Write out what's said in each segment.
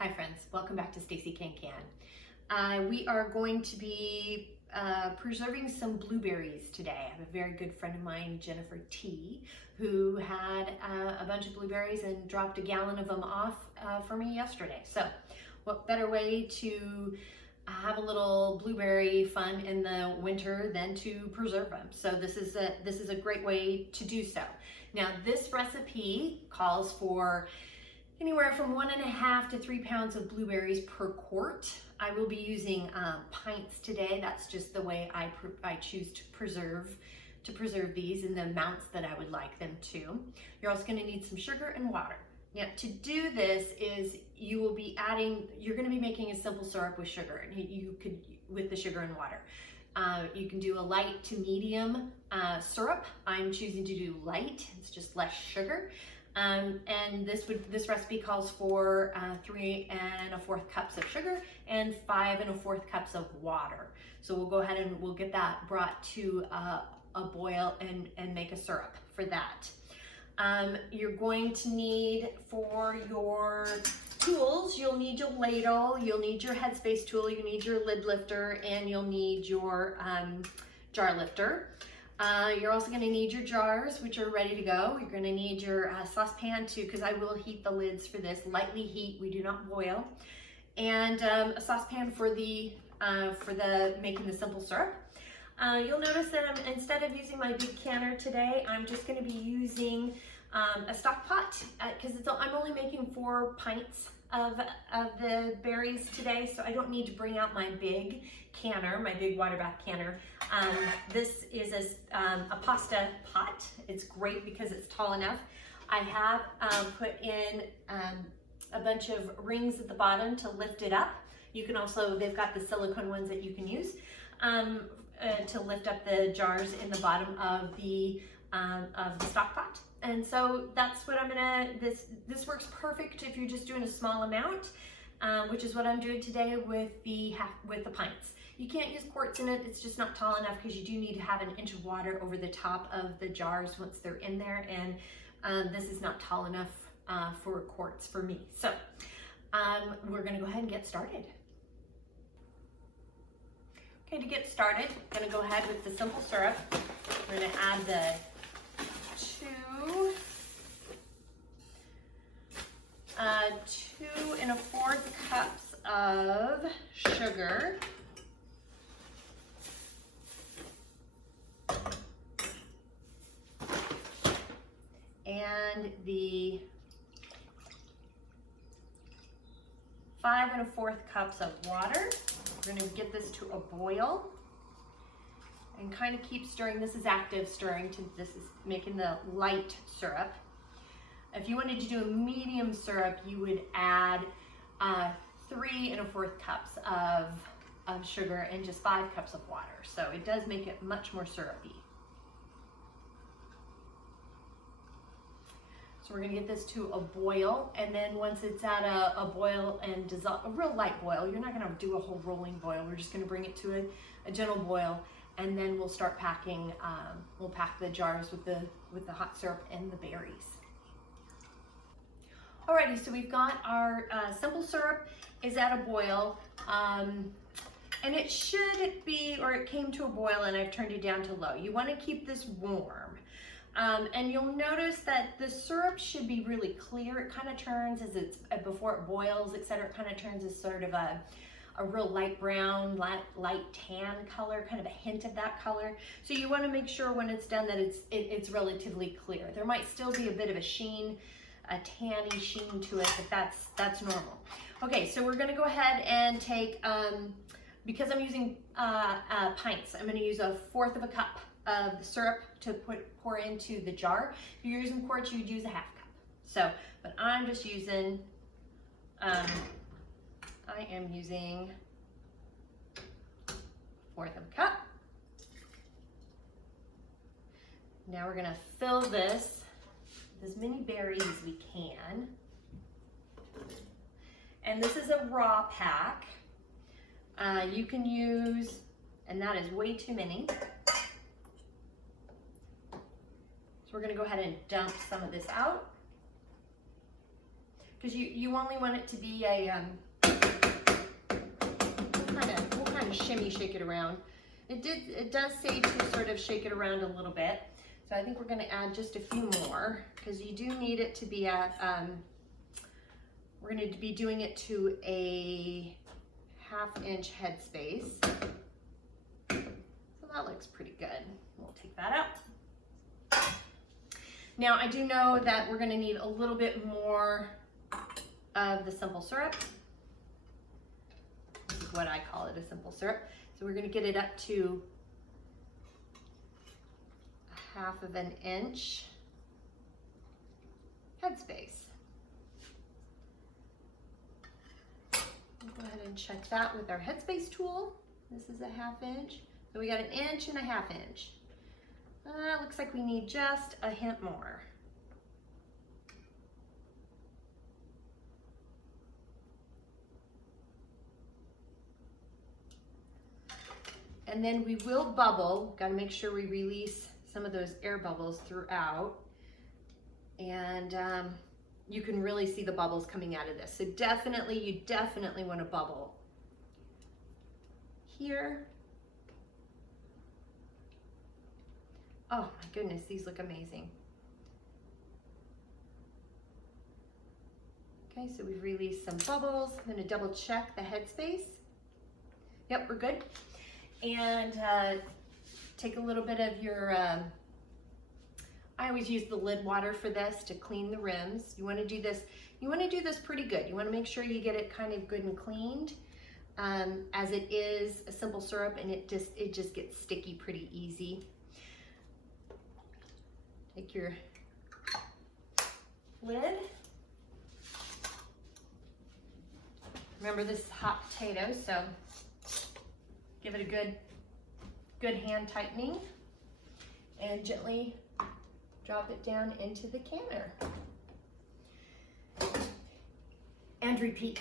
Hi friends, welcome back to Stacey Can We are going to be preserving some blueberries today. I have a very good friend of mine, Jennifer T, who had a bunch of blueberries and dropped a gallon of them off for me yesterday. So what better way to have a little blueberry fun in the winter than to preserve them. So this is a great way to do so. Now this recipe calls for anywhere from 1.5 to 3 pounds of blueberries per quart. I will be using pints today. That's just the way I choose to preserve these in the amounts that I would like them to. You're also going to need some sugar and water. Now to do this is you're going to be making a simple syrup with sugar. With the sugar and water. You can do a light to medium syrup. I'm choosing to do light. It's just less sugar. And this recipe calls for 3 1/4 cups of sugar and 5 1/4 cups of water. So we'll go ahead and we'll get that brought to a boil and make a syrup for that. You're going to need, for your tools, you'll need your ladle, you'll need your headspace tool, you need your lid lifter, and you'll need your jar lifter. You're also going to need your jars, which are ready to go. You're going to need your saucepan too, because I will heat the lids for this. Lightly heat, we do not boil. And a saucepan for making the simple syrup. You'll notice that instead of using my big canner today, I'm just going to be using a stock pot because I'm only making 4 pints of the berries today, so I don't need to bring out my big canner, my big water bath canner. This is a pasta pot. It's great because it's tall enough. I have put in a bunch of rings at the bottom to lift it up. You can also, they've got the silicone ones that you can use to lift up the jars in the bottom of the stock pot. And so that's what this works perfect if you're just doing a small amount, which is what I'm doing today with the pints. You can't use quarts in it, it's just not tall enough because you do need to have 1 inch of water over the top of the jars once they're in there, and this is not tall enough for quarts for me. So we're gonna go ahead and get started. Okay, to get started, I'm gonna go ahead with the simple syrup. We're gonna add the 2 1/4 cups of sugar. And the 5 1/4 cups of water. We're going to get this to a boil and kind of keep stirring. This is active stirring. This is making the light syrup. If you wanted to do a medium syrup, you would add 3 1/4 cups of sugar and just 5 cups of water. So it does make it much more syrupy. So we're gonna get this to a boil, and then once it's at a boil and a real light boil, you're not gonna do a whole rolling boil. We're just gonna bring it to a gentle boil, and then we'll start packing. We'll pack the jars with the hot syrup and the berries. Alrighty, so we've got our simple syrup is at a boil, and it should be, or it came to a boil, and I've turned it down to low. You want to keep this warm. And you'll notice that the syrup should be really clear. It kind of turns before it boils, etc. It kind of turns as sort of a real light brown, light tan color, kind of a hint of that color. So you want to make sure when it's done that it's relatively clear. There might still be a bit of a sheen, a tanny sheen to it, but that's normal. Okay, so we're going to go ahead and take, because I'm using pints, I'm going to use 1/4 cup of the syrup to pour into the jar. If you're using quarts, you would use 1/2 cup. So, but I'm just using, I am using 1/4 cup. Now we're gonna fill this with as many berries as we can. And this is a raw pack. You can use, and that is way too many. We're gonna go ahead and dump some of this out. because you only want it to be a, we'll kind of shimmy shake it around. It does say to sort of shake it around a little bit. So I think we're gonna add just a few more because you do need it to be at, we're gonna be doing it to a 1/2 inch headspace. So that looks pretty good. We'll take that out. Now I do know that we're gonna need a little bit more of the simple syrup. This is what I call it, a simple syrup. So we're gonna get it up to 1/2 inch headspace. We'll go ahead and check that with our headspace tool. This is a 1/2 inch. So we got 1 inch and a 1/2 inch. Looks like we need just a hint more. And then we will bubble. Got to make sure we release some of those air bubbles throughout. And you can really see the bubbles coming out of this. So you definitely want to bubble here. Oh my goodness, these look amazing. Okay, so we've released some bubbles. I'm going to double check the headspace. Yep, we're good. And take a little bit of your, I always use the lid water for this to clean the rims. You want to do this pretty good. You want to make sure you get it kind of good and cleaned, as it is a simple syrup and it just gets sticky pretty easy. Take your lid. Remember, this is hot potatoes, so give it a good hand tightening and gently drop it down into the canner. And repeat.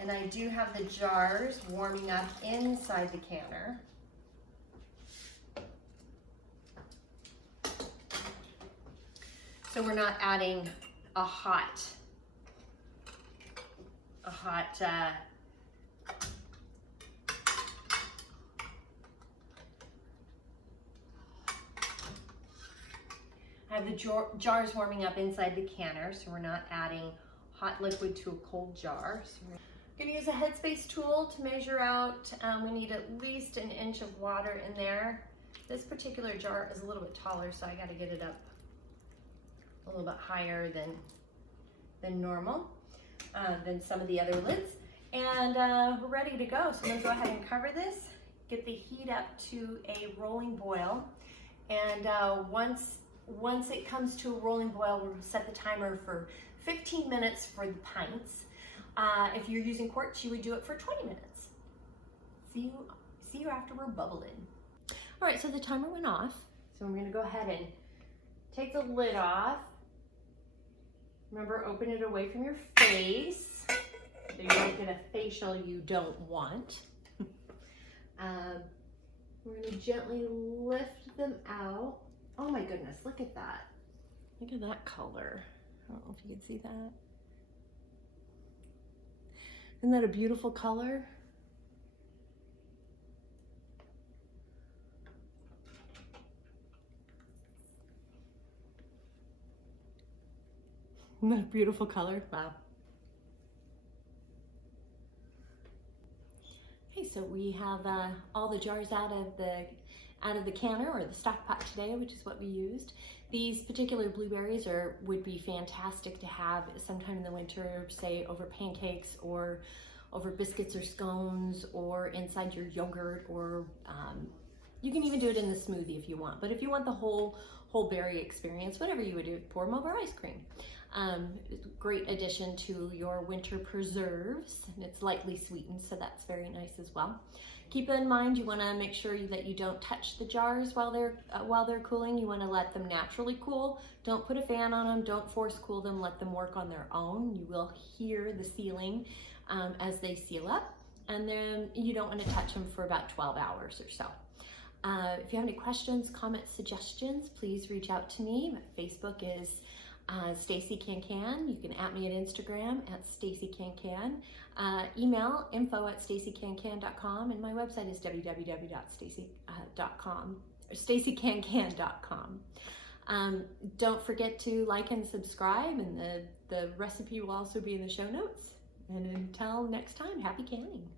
And I do have the jars warming up inside the canner. So we're not adding a hot I have the jars warming up inside the canner, so we're not adding hot liquid to a cold jar. So we're going to use a headspace tool to measure out. We need at least 1 inch of water in there. This particular jar is a little bit taller, so I got to get it up a little bit higher than normal, than some of the other lids. And we're ready to go. So I'm going to go ahead and cover this, get the heat up to a rolling boil. And once it comes to a rolling boil, we'll set the timer for 15 minutes for the pints. If you're using quarts, you would do it for 20 minutes. See you after we're bubbling. All right, so the timer went off. So I'm gonna go ahead and take the lid off. Remember, open it away from your face so you don't get a facial you don't want. We're gonna gently lift them out. Oh my goodness, look at that. Look at that color. I don't know if you can see that. Isn't that a beautiful color? Isn't that a beautiful color? Wow. Okay, so we have all the jars out of the canner, or the stock pot today, which is what we used. These particular blueberries would be fantastic to have sometime in the winter, say over pancakes or over biscuits or scones or inside your yogurt, or you can even do it in the smoothie if you want. But if you want the whole berry experience, whatever you would do, pour them over ice cream. Great addition to your winter preserves, and it's lightly sweetened, so that's very nice as well. Keep in mind, you want to make sure that you don't touch the jars while they're cooling. You want to let them naturally cool. Don't put a fan on them. Don't force cool them. Let them work on their own. You will hear the sealing as they seal up, and then you don't want to touch them for about 12 hours or so. If you have any questions, comments, suggestions, please reach out to me. My Facebook is Stacey Can Can. You can at me at Instagram at Stacey Can Can. Email info@staceycancan.com, and my website is staceycancan.com. Don't forget to like and subscribe, and the recipe will also be in the show notes. And until next time, happy canning.